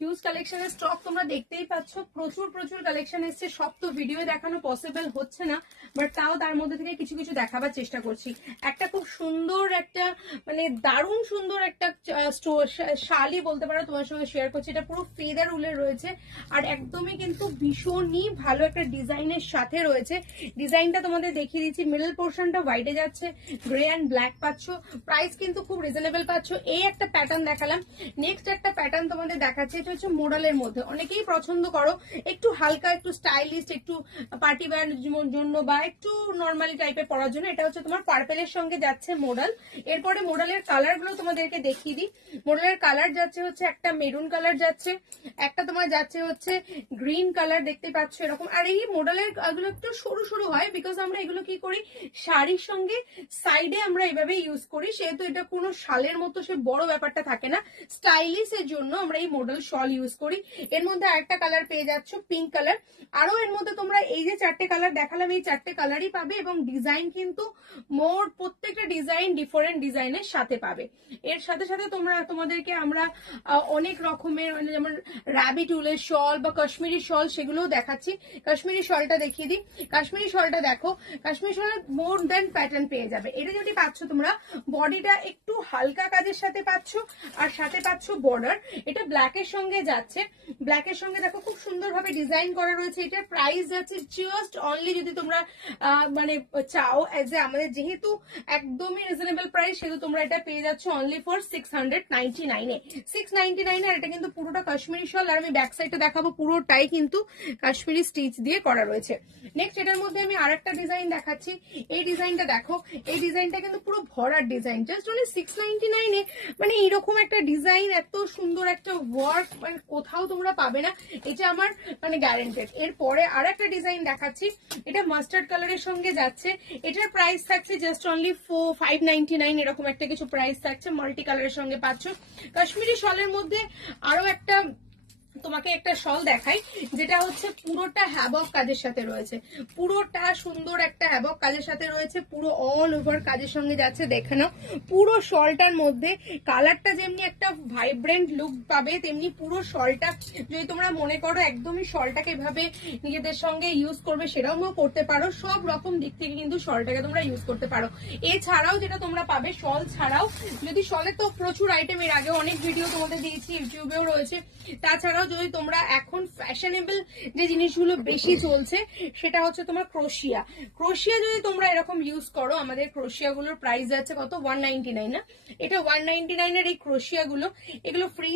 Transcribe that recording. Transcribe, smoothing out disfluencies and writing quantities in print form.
Huge কালেকশনের stock তোমরা দেখতেই পাচ্ছ, প্রচুর প্রচুর কালেকশন এসছে। সব তো ভিডিও দেখানো পসিবল হচ্ছে না, বাট তাও তার মধ্যে থেকে কিছু কিছু দেখাবার চেষ্টা করছি। একটা খুব সুন্দর একটা মানে দারুণ সুন্দর একটা শালি বলতে পারো তোমার সঙ্গে শেয়ার করছি। এটা পুরো ফেদার উলের রয়েছে আর একদমই কিন্তু ভীষণই ভালো একটা ডিজাইনের সাথে রয়েছে। ডিজাইনটা তোমাদের দেখিয়ে দিচ্ছি, মিডল পোর্শনটা হোয়াইটে যাচ্ছে, গ্রে অ্যান্ড ব্ল্যাক পাচ্ছ, প্রাইস কিন্তু খুব রিজনেবল পাচ্ছ। এই একটা প্যাটার্ন দেখালাম, নেক্সট একটা প্যাটার্ন তোমাদের দেখাচ্ছে। এটা হচ্ছে মোডালের মধ্যে, অনেকেই পছন্দ করো একটু হালকা, একটু স্টাইলিশ, একটু পার্টি ওয়্যার জন্য বা একটু নর্মালি টাইপের পরার জন্য। এটা হচ্ছে তোমার পার্পেলের সঙ্গে যাচ্ছে মোডাল। এরপরে মোডালের কালার গুলো তোমাদেরকে দেখিয়ে দিই। মোডালের কালার যাচ্ছে হচ্ছে একটা মেরুন কালার যাচ্ছে, একটা তোমার যাচ্ছে হচ্ছে গ্রিন কালার দেখতে পাচ্ছ এরকম। আর এই মোডালের গুলো একটু সরু সরু হয়, বিকজ আমরা এগুলো কি করি শাড়ির সঙ্গে সাইডে আমরা এভাবে ইউজ করি, সেহেতু এটা কোনো শালের মতো সে বড় ব্যাপারটা থাকে না। স্টাইলিশ এর জন্য আমরা এই মডেল শল ইউজ করি। এর মধ্যে আরেকটা কালার পেয়ে যাচ্ছ পিঙ্ক কালার। আরো এর মধ্যে তোমরা এই যে চারটে কালার দেখালাম, এই চারটে কালারই পাবে এবং ডিজাইন কিন্তু মোট প্রত্যেকটা ডিজাইন ডিফারেন্ট ডিজাইনের সাথে পাবে। এর সাথে সাথে তোমাদেরকে আমরা অনেক রকমের মানে যেমন র্যাবিট উলের শল বা কাশ্মীরি শল সেগুলোও দেখাচ্ছি। কাশ্মীরি শলটা দেখিয়ে দিই। কাশ্মীরি শলটা দেখো, কাশ্মীরি শলের মোর দেন প্যাটার্ন পেয়ে যাবে। এটা যদি পাচ্ছ তোমরা, বডিটা একটু হালকা কাজের সাথে পাচ্ছ আর সাথে পাচ্ছ বর্ডার। এটা ব্ল্যাকের সঙ্গে যাচ্ছে, ব্ল্যাকের সঙ্গে দেখো খুব সুন্দরভাবে ডিজাইন করা রয়েছে। এটার প্রাইস যাচ্ছে জাস্ট অনলি, যদি তোমরা মানে চাও এজ এ আমাদের যেহেতু একদমই রিজনেবল প্রাইস, সেহেতু তোমরা এটা পেয়ে যাচ্ছ অনলি ফর 699 এ। 699 আর এটা কিন্তু পুরোটা কাশ্মীরি শল। আর আমি ব্যাক সাইডটা দেখাবো, পুরোটাই কিন্তু কাশ্মীরি স্টিচ দিয়ে করা রয়েছে। নেক্সট এটার মধ্যে আমি আরেকটা ডিজাইন দেখাচ্ছি। এই ডিজাইনটা দেখো, এই ডিজাইনটা কিন্তু পুরো ভরার ডিজাইন, জাস্ট অনলি 699 এ। মানে এইরকম একটা ডিজাইন, এত সুন্দর একটা ওয়ার্ক মানে কোথাও তোমরা পাবে না, এটা আমার মানে গ্যারেন্টেড। এরপরে আর একটা ডিজাইন দেখাচ্ছি, এটা মাস্টার্ড কালারের সঙ্গে যাচ্ছে। এটার প্রাইস থাকছে জাস্ট অনলি 599 এরকম একটা কিছু প্রাইস থাকছে। মাল্টি কালারের সঙ্গে পাচ্ছ। কাশ্মীরি শলের মধ্যে আরো একটা তোমাকে একটা শল দেখাই, যেটা হচ্ছে পুরোটা হ্যাবক কাজের সাথে রয়েছে, পুরোটা সুন্দর একটা হ্যাবক কাজের সাথে রয়েছে, পুরো অল ওভার কাজের সঙ্গে যাচ্ছে। দেখে নাও পুরো শলটার মধ্যে কালারটা যেমনি একটা ভাইব্রেন্ট লুক পাবে, তেমনি পুরো শলটা যদি তোমরা মনে করো একদমই শলটাকে এভাবে নিজেদের সঙ্গে ইউজ করবে, সেটাও করতে পারো। সব রকম দিক থেকে কিন্তু শলটাকে তোমরা ইউজ করতে পারো। এছাড়াও যেটা তোমরা পাবে, শল ছাড়াও যদি শলের তো প্রচুর আইটেম এর আগে অনেক ভিডিও তোমাদের দিয়েছি, ইউটিউবেও রয়েছে। তাছাড়াও যদি তোমরা এখন ফ্যাশনেবল যে জিনিসগুলো বেশি চলছে, সেটা হচ্ছে তোমার ক্রোশিয়া। ক্রোশিয়া যদি তোমরা এরকম ইউজ করো, আমাদের ক্রোশিয়া গুলোর প্রাইস যাচ্ছে কত 199 না, এটা 199 এর এই ক্রোশিয়া গুলো, এগুলো ফ্রি